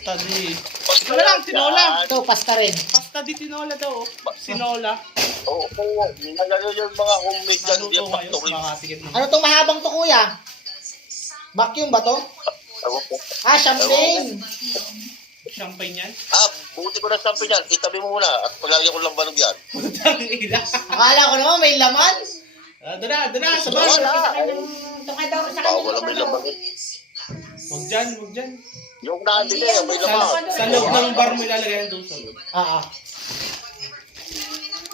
Tadi. Ito na lang, tinola. Ito, pasta rin. Pasta di tinola daw. Sinola. Oo, nagano yung mga homemade yan, hindi Maluto yung kayo. factory. Makatikip naman. Ano tong mahabang to, kuya? Vacuum ba to? Ah, champagne. Champagne yan. Buti ko na sabi yan, itabi mo muna at palagyan ko lang banog yan. Putang ina. Akala ko naman may laman. Doon na, sa bar. Wala. Ito kay daw sa Wala may laman. Huwag dyan. Yung nandito yan, may laman. Sa loob ng bar mo ilalagay yan doon sa loob.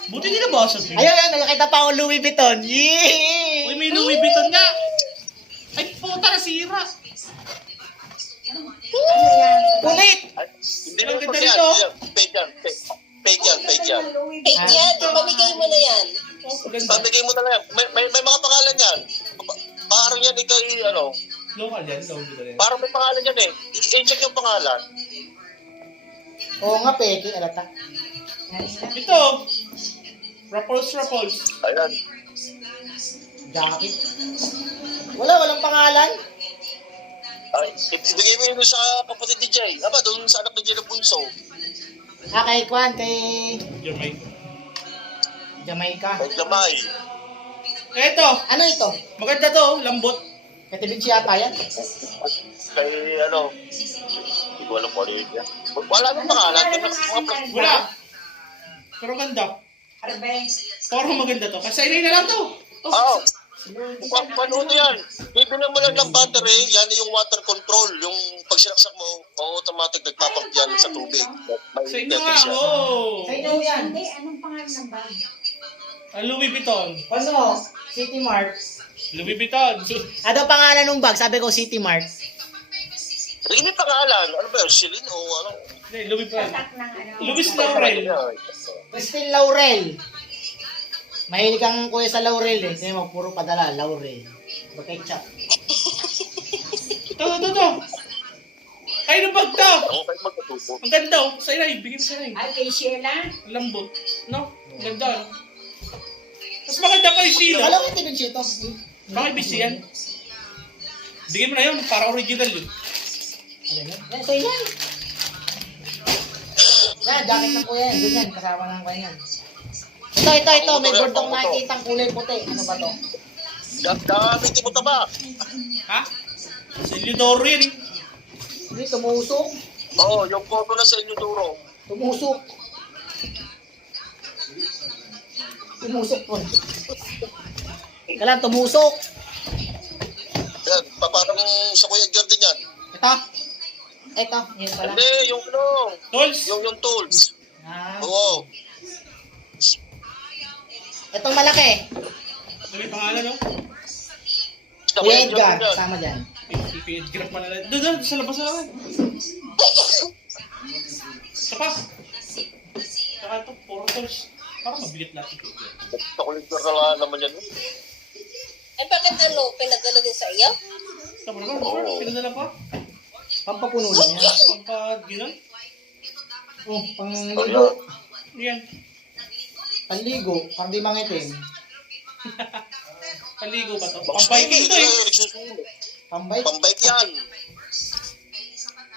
Buti hindi na basag yun. Ayun, nakakita pa ako Louis Vuitton. Yee! Uy, may Louis Vuitton nga. Ay, puta, nasira. Kulit! Hindi naman Ang pag ganda yan. nito. Fake yan. Fake yan. Fake yan, pamigay mo na yan. Oh, ganda. Pabigay mo na lang yan. May mga pangalan yan. Parang yan ikaw Local yan, local yan. parang may pangalan yan eh. I-check yung pangalan. Oo nga, peke. Alata. Ito. Ruffles. Ayan. Jacket. Walang pangalan. Ay, ibigay mo yun sa kapatid ni Jay. Aba, doon sa anak ni Jay na bunso. Kay Kwan, kay Jamaica. Jamaica. Kay Gamay. Ito. Ano ito? Maganda to, lambot. Kay Tibinci yata yan. Kay hindi ko alam kung ano yun yan. Wala nang pangalan. Wala. Pero ganda. Parang maganda to. Kasi inay na lang to. Oo. Panood yan. Bibilang mo lang ng battery, yan yung water control. Yung pag sinaksak mo, automatic nagpapag yan sa tubig. Sa inyo nga, oh. Sa inyo yan. Hindi, anong pangalan ng bag? Louis Vuitton. Ano? City Mart. Louis Vuitton. Ano pangalan ng bag? Sabi ko City Mart. Hindi may pangalan. Ano ba yun? Celine o ano? Hindi, Louis Vuitton. Tatak ng ano. Louis Laurel. Christine Laurel. Mahilig kang kuya sa Laurel eh. Kasi mo, puro padala, Laurel. Baketchup. Ito. Ay, ano bag to? Ako kayo magkatuto. Ang ganda, oh. Sa inay, bigyan mo sa inay. Ay, kay Sheila. Ang lambot. No? Ang ganda, no? Mas maganda pa yung sila. Alam mo Tibinci ito? Bakit busy yan? Bigyan mo na yun, para original yun. Yan, so yan. Yan, jacket ng kuya yan. Ganyan, kasama ng kuya yan. Ito. May bordong nakikita ang kulay puti. Ano ba to? Gamitin mo taba. Ha? Sa Eliodoro yan, eh. Hindi, tumusok. Oo, yung photo na sa inyo duro. Tumusok. Tumusok po. Kailan tumusok. Yan, parang sa Kuya Edgar din yan. Ito, yun pala. Hindi, yung Tolls. yung tools. Ah, Oo. itong malaki. Ano yung pangalan, no? Sa Kuya Edgar, din yan. kasama dyan. If grab pa na lang. Doon, sa labas na lang. Saka. Saka ito, puro tolls. Parang mabilit natin. Sa Kuya Edgar na lang naman yan. Ay, bakit pinadala din sa iyo? Tama naman, pinadala pa. Pampapuno lang yan. Pagpag, gano'n. Oh, pangligo. Yan. Panligo, pang di mangitim. Paligo ba ito? Pang-biking to, eh. Pambay. Pambike yan.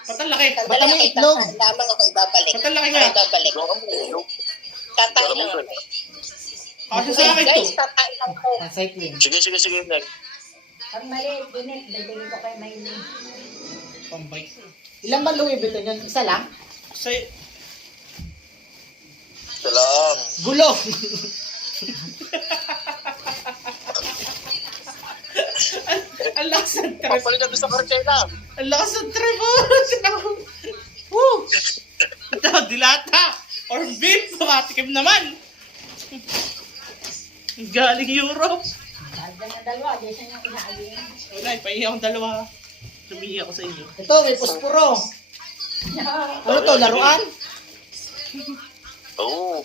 Patalaki. Bata may itlog. Lamang ako ibabalik. Patalaki nga. Ibabalik. Tatayin lang ako. Kasi sa akin to. Guys, tatayin lang ko. Cycling. Sige. Nek. Pag maliit, dinit, bibili ko kay Maylin. Pang-bike. Ilan ba Louis Vuitton yun? Isa lang? Sa... Salam. Gulo. Ang lakas ng trip. Papalitan doon sa Cartela. Ang lakas ng trip. Woo! Ito, dilata. Or beef. Makatikim naman. Galing Europe. Dagdag na dalawa, di siya niyang inaalin. Wala, ipahingi akong dalawa. Tumihi ako sa inyo. Ito, may puspuro. Ano to, laruan? Oo.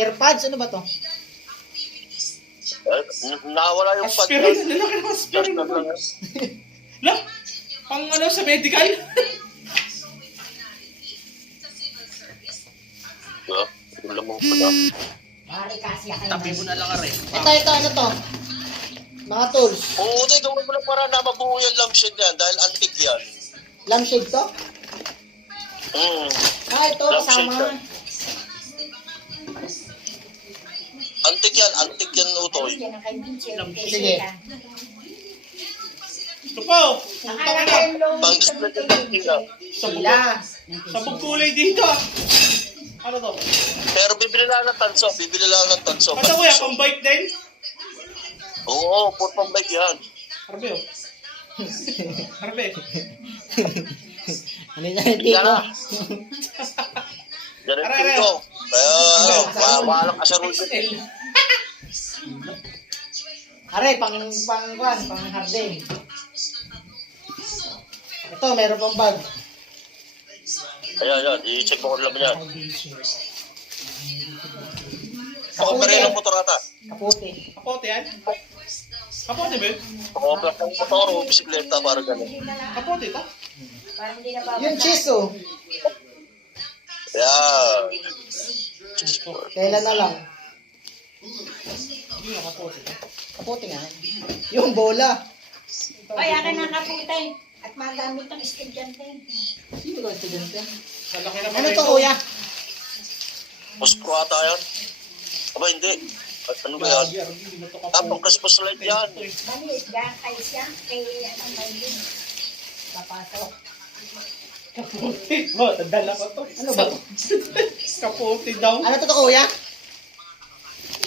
Airpods, ano ba to? Nawala yung pad. Aspirin. Lalaki ng aspirin. Lang, pang ano sa medical. Alam mo pa na. Mari kasi ako Tabi mo na lang ka rin. Ito, ano to? Mga tools. Oo, gawin mo lang para na mabuo yung lampshade yan dahil antique yan. Lampshade to? Ito, Lampshade kasama. yan. Antik yan, Utoy. Sige. Ito pa, oh. Putang ina. Pang-display ng pagkila. Sila. Sabog kulay dito, ah. Ano to? Pero bibili lang ng tanso. Ano kuya, pang-bike din? Oo, puro pang bike yan. Harbe, oh. Harbe. Ano yan, dito? Yan na. Ganun Aray, aray. dito. Kaya, walang kasarol dito. Aray, pang hardin. Ito, meron pang bag. Ayan, i-check mo kung laman yan. Ako Kaputi. pa rin ang motor ata. Kaputi. Kapote yan? Kapote ba yun? Ako pa ng motor o bisikleta para ganun. Kapote ito? Yung cheese, oh. Ayan. Kailan na lang. Hindi na kapote. Kaputi nga. Yung bola. Ay, akin ang kaputay. At magamit ng estudyante. Sino ba estudyante? Malaki na Ano to, kuya? Pospro ata yan. Aba, hindi. Ano ba yan? Tapang Christmas light yan. Maliit yan, kay siya, kay anong mailin. Papasok. Kapote. Oh, nadala ko to. Ano ba to? Kapote daw. Ano to, kuya?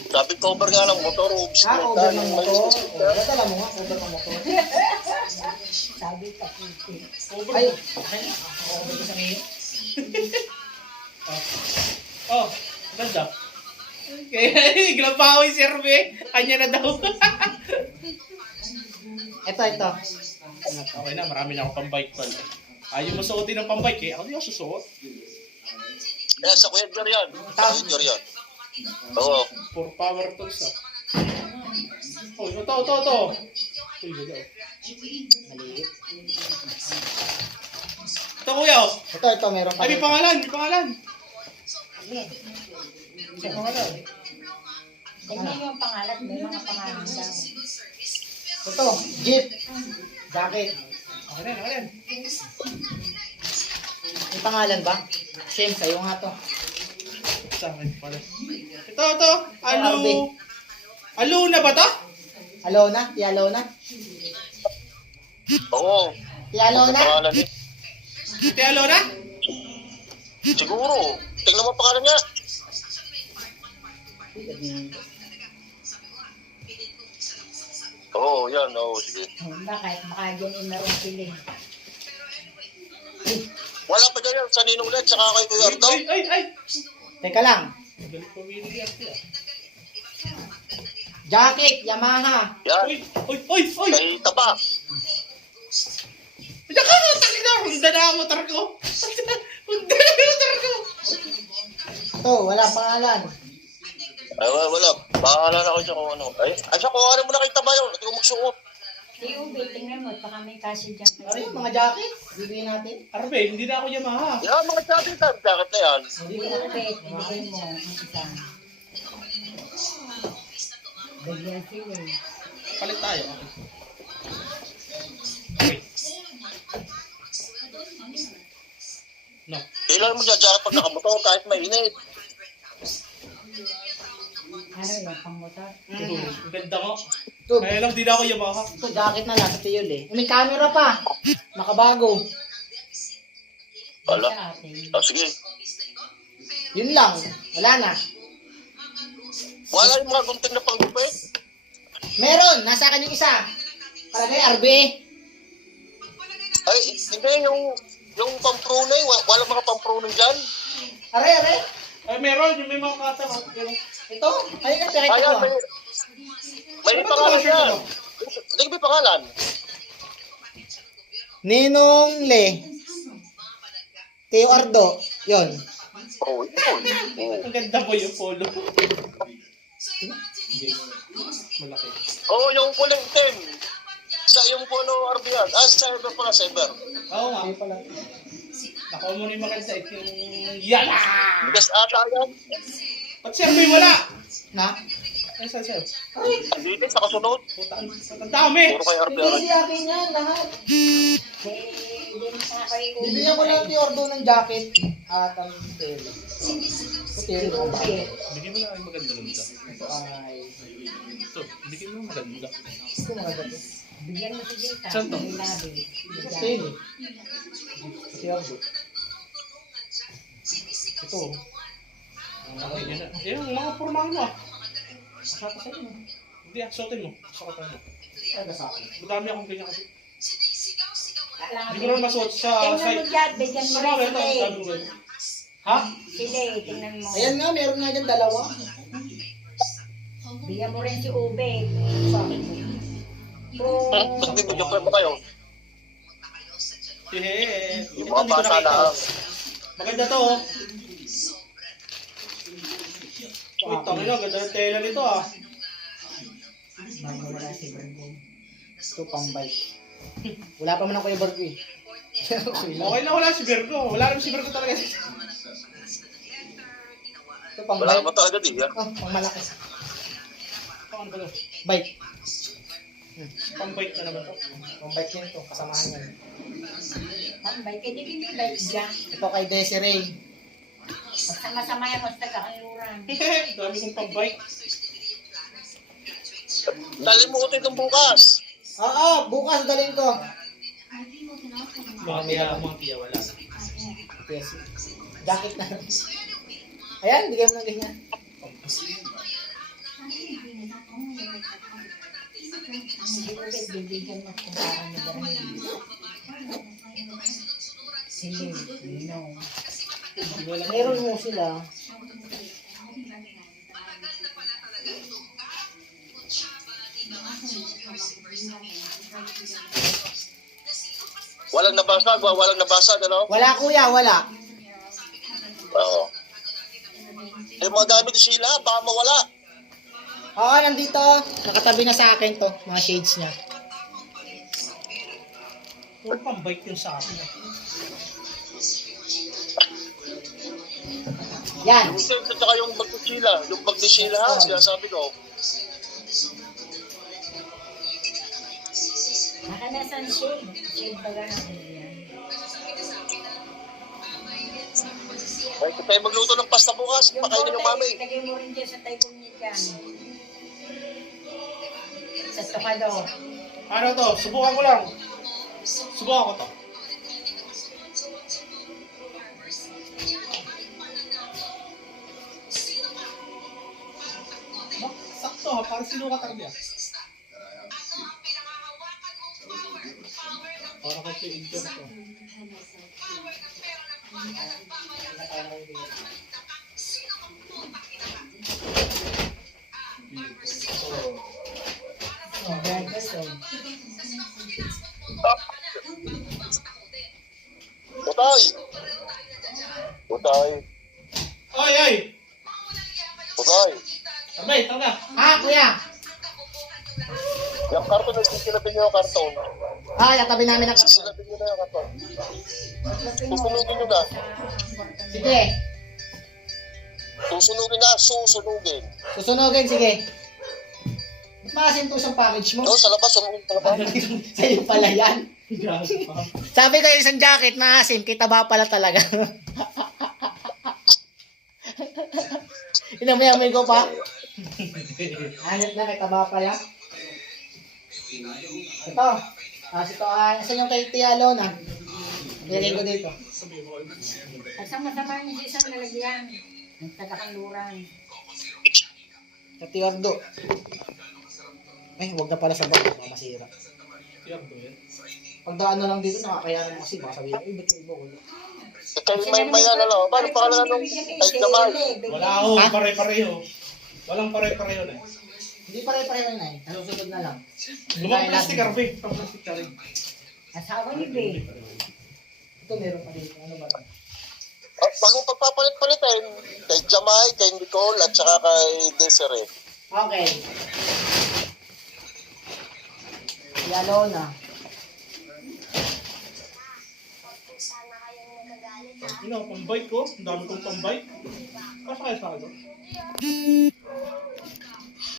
Sabi cover nga ng motor o bisikleta. Cover ng motor. Dala mo nga, cover ng motor. Sabi kaputi. Ay, cover ko sa ngayon. Oh, ganda. Kaya, glabawi si Herbe. Kanya na daw. Ito. Okay na, marami na akong pang-bike pa. Ayaw mo suotin ng pang-bike eh. Ako di ako susuot. Kaya sa Kuya Jer yan. Sa Kuya Jer yan. Oo. For power tools ah. Oh, ito. Uy, ganda oh. Maliit. Ito kuya oh. Ito, meron pa. Ay, may pangalan. May pangalan. Tingnan yung pangalan, may mga pangalan daw. Ito, jeep. Jacket. Okay na, okay na. May pangalan ba? Same, sa'yo nga to. Sa akin pala. Ito. Arbe. Aluna ba to? Alona? Tia Alona? Oo. Tia Alona? Pangalan niya. Ate Alona? Siguro. Tingnan mo pangalan niya. Oo, yan. Oo, sige. Bakit? Baka dyan ay meron piling. Wala pa dyan yan. Sa Ninong Led, saka kay Kuya Ardo. Ay. Teka lang. Galit pa wili ni Ate ah. Jacket, Yamaha. Yan. Uy. Kay Taba. Diyan ka, takin na. Hunda na ang motor ko. Hunda na ang motor ko. Ito, wala pangalan. Ay, wala. Bahala na ako siya kung ano. Ay, siya, kuhanin mo na kay Taba yun. Hindi ko magsuot. Si Ubi, tingnan mo, baka may kasi dyan. Ano yung mga jacket? Bibigyan natin. Arbe, hindi na ako Yamaha. Yan, mga jacket na. Jacket na yan. Si Ubi, binigay mo ang isa. Bigyan sila eh. Palit tayo. Okay. No. Kailan mo siya jacket pag nakamotor kahit mainit. Ano yung pang-motor? Ang ganda mo. Ito, Kaya lang, di na ako Yamaha. ito jacket na lang sa Tiyol eh. May camera pa. Nakabago. Wala. Sa atin. Sige. Yun lang. Wala na. Wala yung mga gunting na panggupit. Meron. Nasa akin yung isa. Palagay, Arbe. Ay, hindi yung pamprunay. Wala mga pamprunay dyan. Are. Ay, meron. Yung may mga kata. Ito. Ayun ang direct Ayan, ko. may pangalan yan. Hindi may pangalan. Ninong Le. Teo Ardo. Yun. Oo, yun. Ang ganda mo yung polo. Malaki. Oo, yung puling itim. Sa yung polo RBR. Cyber pala, cyber. Oo nga. Ayun pala. Nakuha mo na yung maganda. Yung yala! Bigas ata yan. Ba't siya may wala? Na? Ay, saan siya? Dito, sa kasunod. Puta, ang dami. Puro kay RBR. Hindi akin yan lahat. Hindi mo sa kay Ube. Bibigyan ko lang ni Ordo ng jacket at ang telo. Telo ko ba? Bigyan mo na ay maganda nun ito. Ito ay... Ito, bigyan mo maganda. Ito maganda to. Bigyan mo si Jita. Saan to? Ito telo. Ito yung Ordo. Ito. Okay, yan na. Yan, mga pormahan mo ah. Masaka sa inyo. Hindi ah, suotin mo. Suotin mo. Talaga sa akin. Madami akong ganyan kasi. Alam Hindi ko naman masuot sa Tingnan mo site. dyan, bigyan mo Sa rin mga si ito, Lay. sabi ko. Ha? Si Lay, tingnan mo. Ayan nga, meron nga dyan dalawa. Bigyan mo rin si Ube. Sa akin. Ba't hindi mo pa kayo? Hehe. Yung Ito, mga hindi ko bata nakita. lang. Maganda to oh. Uy, tangina, ganda ng tela nito ah. Bago wala si Virgo. Ito pang-bike. Wala pa man ang Kuya Virgo eh. Okay na wala si Virgo. Wala rin si Virgo talaga. Ito Wala pang-bike. naman talaga di ah. Oh, pang-malaki. Ano ba to? Bike. Pang-bike na naman to. Pang-bike yun ito. Kasamahan yan. Tambay, kaya di bibig dyan. Ito kay Desiree. Sama-sama yan, basta kakanluran. Hehe, dami kong pang-bike. Nalimutin itong bukas. Oo, bukas dalhin ko. Mga tiya, wala. Yes. Jacket na. Ayan, bigyan mo ng ganyan. Hindi ko rin bibigyan mo kung parang nagawin. Sige, no. Meron mo sila. Walang nabasag, ano? Wala kuya, wala. Oo. Yung mga gamit ni Sheila, baka mawala. Oo, nandito. Nakatabi na sa akin to. Mga shades niya. Puro pang-bike yun sa akin. Yan. Yung shirt at saka yung bag ni Sheila. Yung bag ni Sheila, ha? Sinasabi ko. Naka na sunshade. Shade ba gano'n yan? Ay, tayo magluto ng pasta bukas. Pakainin yung mami. Lagay mo rin dyan sa taipong niya dyan. Sa tokador. Ano to? Subukan ko lang. Subukan ko to. Sakto ha, parang sinukat ang niya. Parang kasi igdor to. Ganda to. Butay! Butay! Oy, oy! Butay! Sabay, talaga. Kuya. Yung karton, nagsisilapin niyo yung karton. Natabi namin ang karton. Sisilapin niyo na yung karton. Susunugin niyo na. Sige. Susunugin na, susunugin. Susunogin, sige. Ba't maasin to isang package mo? No, sa labas, sumunugin sa labas. Sa'yo pala yan. Sabi ko yung isang jacket, maasim. Kita ba pala talaga? Inamoy ko pa. Hanap na, kita ba pala? Ito. Ito, saan yung kay Tia Lona? Nilagay ko dito. At sama-sama niyo sa isang lalagyan. Ng taga-kanluran. Sa Tia Ordo. Ay, huwag na pala sa baka, baka masira. Pagdaan na lang dito, nakakaya naman kasi baka sabihin, ba't yung iba wala? Kayo may ano, paano pangalan nung ay kamay? Wala ako, pare-pareho. Walang pare-pareho na eh. Hindi pare-pareho na eh. Nasusunod na lang. Lumang plastic, Arbe. Pang-plastic ka rin. Asawa ni Be. Ito meron pa dito. Ano ba ito? At bago pagpapalit-palitin, kay Jamay, kay Nicole, at saka kay Desiree. Okay. Tia Lona. Pang-bike ko. Ang dami kong pang-bike. Kasakay sa akin to.